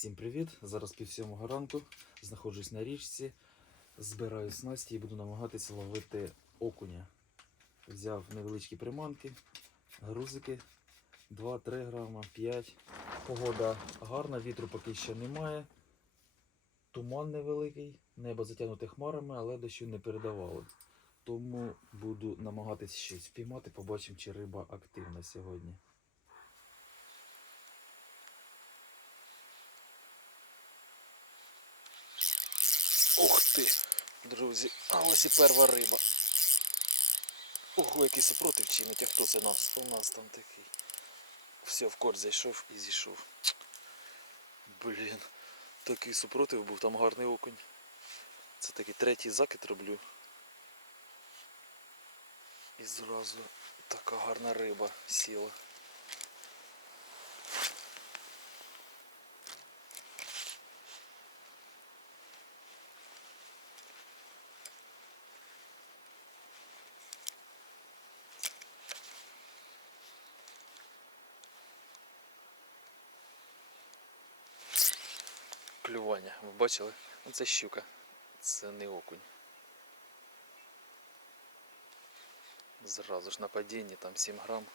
Всім привіт! Зараз пів сьомого ранку. Знаходжусь на річці, збираю снасті і буду намагатися ловити окуня. Взяв невеличкі приманки, грузики 2-3 грама, 5. Погода гарна, вітру поки що немає. Туман невеликий, небо затягнуте хмарами, але дощу не передавали. Тому буду намагатись щось впіймати, побачимо, чи риба активна сьогодні. Ух ти, друзі, а ось і перва риба. Ого, який супротив чинить, а хто це нас? У нас там такий. Все, в корт зайшов і зійшов. Блін, такий супротив був, там гарний окунь. Це такий третій закид роблю. І зразу така гарна риба сіла. Клювання. Ви бачили? Ну, Це щука. Це не окунь. Зразу ж на падінні, там 7 грам.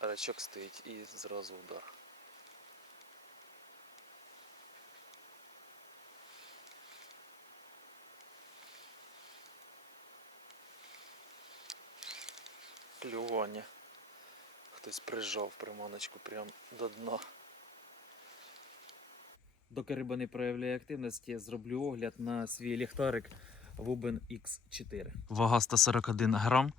Рачок стоїть і зразу удар. Клювання. Хтось прижав приманочку прямо до дна. Доки риба не проявляє активності, зроблю огляд на свій ліхтарик Вубен X4. Вага 141 грам,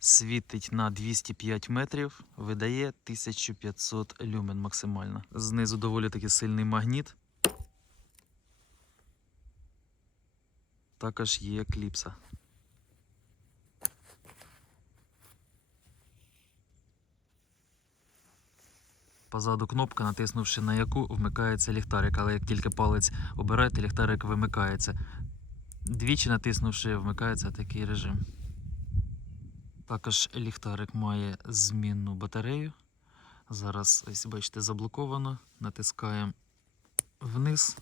світить на 205 метрів, видає 1500 люмен максимально. Знизу доволі таки сильний магніт. Також є кліпса. Позаду кнопка, натиснувши на яку, вмикається ліхтарик, але як тільки палець обираєте, ліхтарик вимикається. Двічі натиснувши, вмикається такий режим. Також ліхтарик має змінну батарею. Зараз, ось бачите, заблоковано. Натискаємо вниз.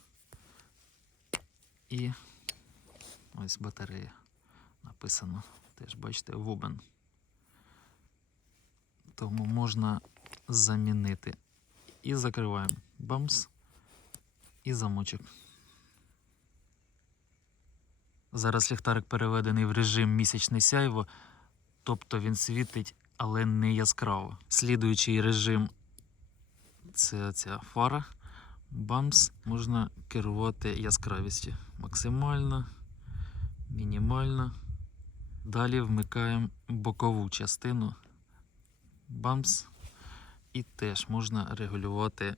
І ось батарея. Написано. Теж бачите, Вубен. Тому можна замінити. І закриваємо бамс і замочок. Зараз ліхтарик переведений в режим місячне сяйво, тобто він світить, але не яскраво. Слідуючий режим це ця фара. Бамс можна керувати яскравістю. Максимально, мінімально. Далі вмикаємо бокову частину. Бамс. І теж можна регулювати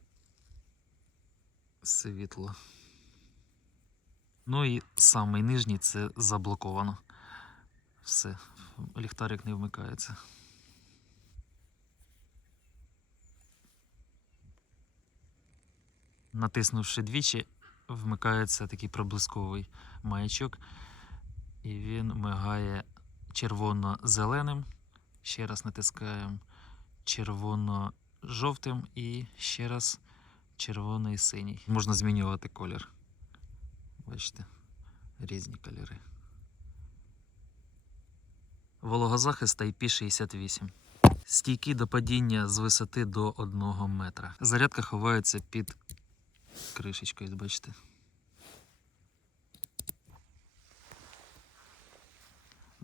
світло. Ну і самий нижній це заблоковано. Все, ліхтарик не вмикається. Натиснувши двічі, вмикається такий проблисковий маячок, і він мигає червоно-зеленим. Ще раз натискаємо червоно-жовтим і ще раз червоний синій. Можна змінювати колір. Бачите, різні кольори. Вологозахист IP68. Стійкі до падіння з висоти до 1 метра. Зарядка ховається під кришечкою, бачите.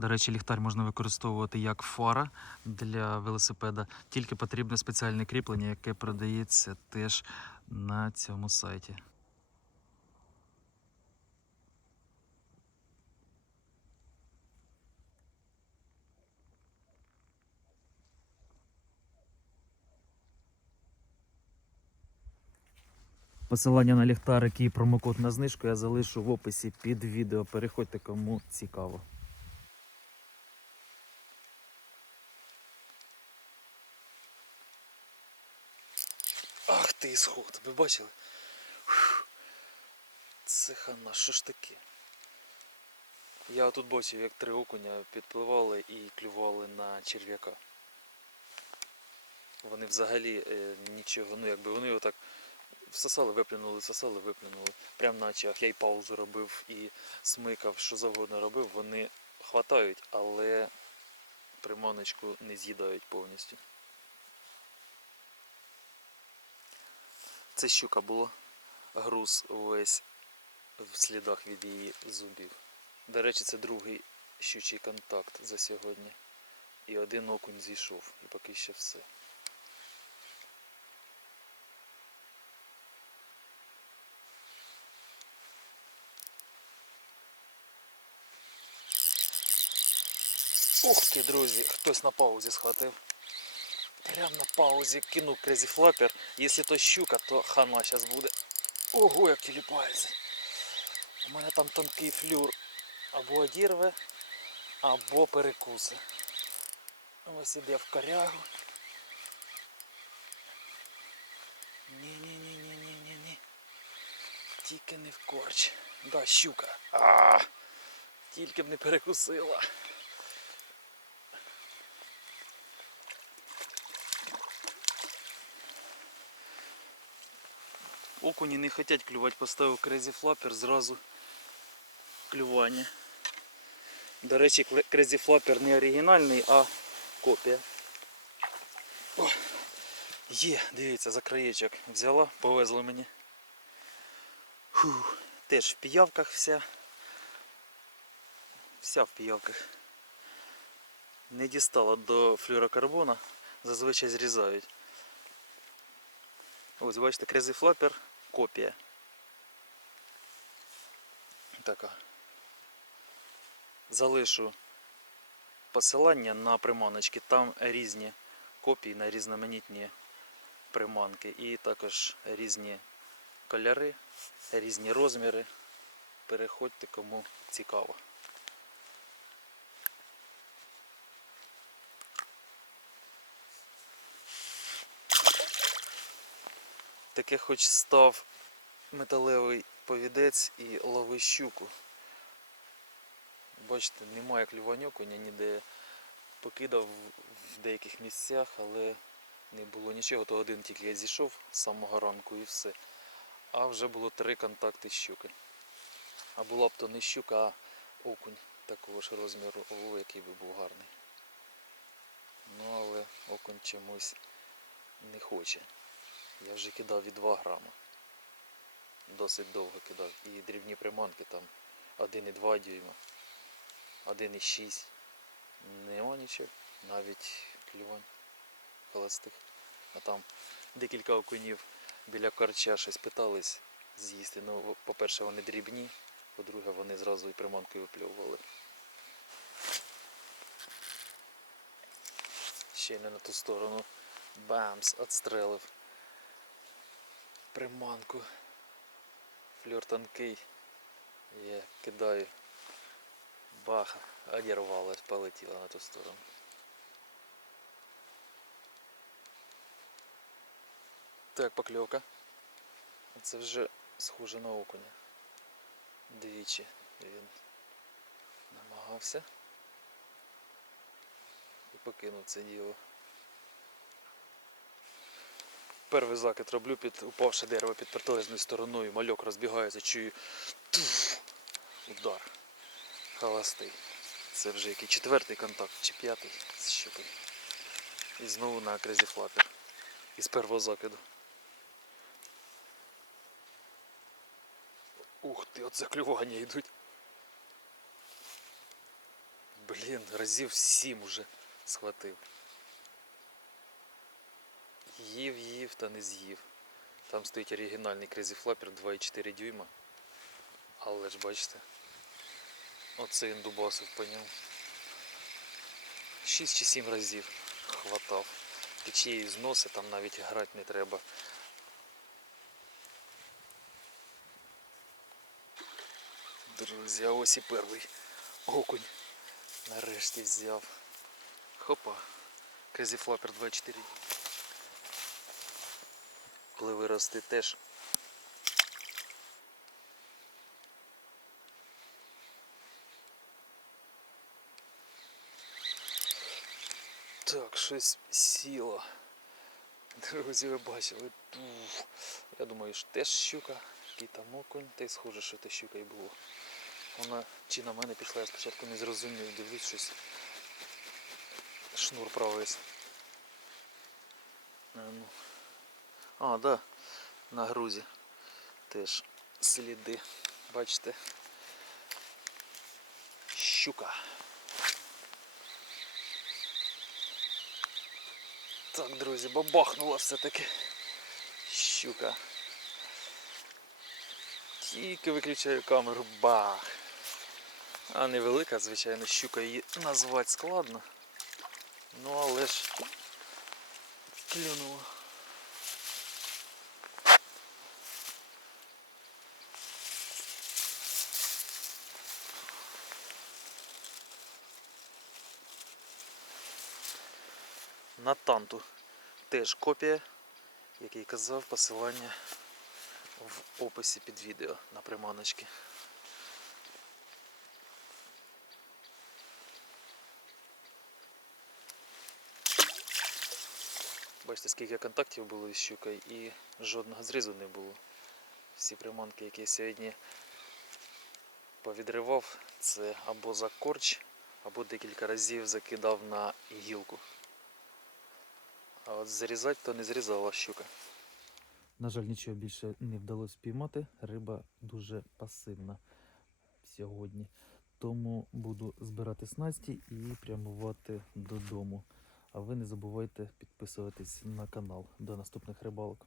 До речі, ліхтар можна використовувати як фара для велосипеда, тільки потрібне спеціальне кріплення, яке продається теж на цьому сайті. Посилання на ліхтарик і промокод на знижку я залишу в описі під відео. Переходьте кому цікаво. Ах ти сход, ви бачили? Це хана, що ж таке? Я тут бачив, як три окуня підпливали і клювали на черв'яка. Вони взагалі е, нічого, ну якби вони отак всосали, виплюнули, всосали, виплюнули. Прямо на очах. Я й паузу робив, і смикав, що завгодно робив. Вони хватають, але приманочку не з'їдають повністю. Це щука була. Груз увесь в слідах від її зубів. До речі, це другий щучий контакт за сьогодні. І один окунь зійшов. І поки що все. Ух ти, друзі, хтось на паузі схватив. Прям на паузі кинув Flapper. Якщо то щука, то хана зараз буде. Ого, як тіліпається. У мене там тонкий флюр або одірве, або перекуси. Ось іде в корягу. Ні-ні-ні-ні-ні-ні-ні. Тільки не в корч. Да, щука. А, тільки б не перекусила. Окуні не хочуть клювати, поставив Crazy Flapper зразу клювання. До речі, Crazy Flapper не оригінальний, а копія. О, є, дивіться, за краєчок взяла, повезли мені. Фух, теж в піявках вся. Вся в піявках. Не дістала до флюрокарбона, зазвичай зрізають. Ось бачите, Crazy Flapper копія. Така. Залишу посилання на приманочки. Там різні копії на різноманітні приманки. І також різні кольори, різні розміри. Переходьте кому цікаво. Таке хоч став металевий повідець і лови щуку. Бачите, немає клюваньоку, ні ніде покидав в деяких місцях, але не було нічого, то один тільки я зійшов з самого ранку і все. А вже було три контакти щуки. А була б то не щука, а окунь такого ж розміру, який би був гарний. Ну але окунь чомусь не хоче. Я вже кидав і 2 грама. Досить довго кидав. І дрібні приманки там 1,2 дюйма, 1,6. Нема нічого. Навіть клювань холостих. А там декілька окунів біля корча щось питались з'їсти. Ну, по-перше, вони дрібні, по-друге, вони зразу і приманкою випльовували. Ще й не на ту сторону. Бамс, отстрелив приманку. Флюр тонкий. Я кидаю. Бах, одірвалась, полетіла на ту сторону. Так, покльовка. Це вже схоже на окуня. Двічі він намагався і покинув це діло. Перший закид роблю під упавше дерево під протилежною стороною, мальок розбігається, чую туф, удар. Холостий. Це вже який четвертий контакт чи п'ятий з щукою. І знову на крезі флапер. Із першого закиду. Ух ти, оце клювання йдуть. Блін, разів сім уже схватив. Їв, їв та не з'їв. Там стоїть оригінальний Crazy Flapper 2,4 дюйма. Але ж бачите, оце він дубасив по ньому. 6 чи 7 разів хватав. Течією з носа там навіть грати не треба. Друзі, а ось і перший окунь нарешті взяв. Хопа. Crazy Flapper 2,4 коли виросте теж. Так, щось сіло. Друзі, ви бачили. Уф. Я думаю, що теж щука, який там окунь, та й схоже, що те щука і було. Вона чи на мене пішла, я спочатку не зрозумів, дивлюсь щось. Шнур провис. А, ну. А, да, на грузі теж сліди. Бачите. Щука. Так, друзі, бабахнула все-таки щука. Тільки виключаю камеру, бах. А невелика, звичайно, щука її назвати складно. Ну але ж клюнула. Натанту. Теж копія, як я казав, посилання в описі під відео на приманочки. Бачите, скільки контактів було із щукою і жодного зрізу не було. Всі приманки, які я сьогодні повідривав, це або за корч, або декілька разів закидав на гілку. А от зрізати то не зрізала щука. На жаль, нічого більше не вдалося піймати. Риба дуже пасивна сьогодні. Тому буду збирати снасті і прямувати додому. А ви не забувайте підписуватись на канал. До наступних рибалок.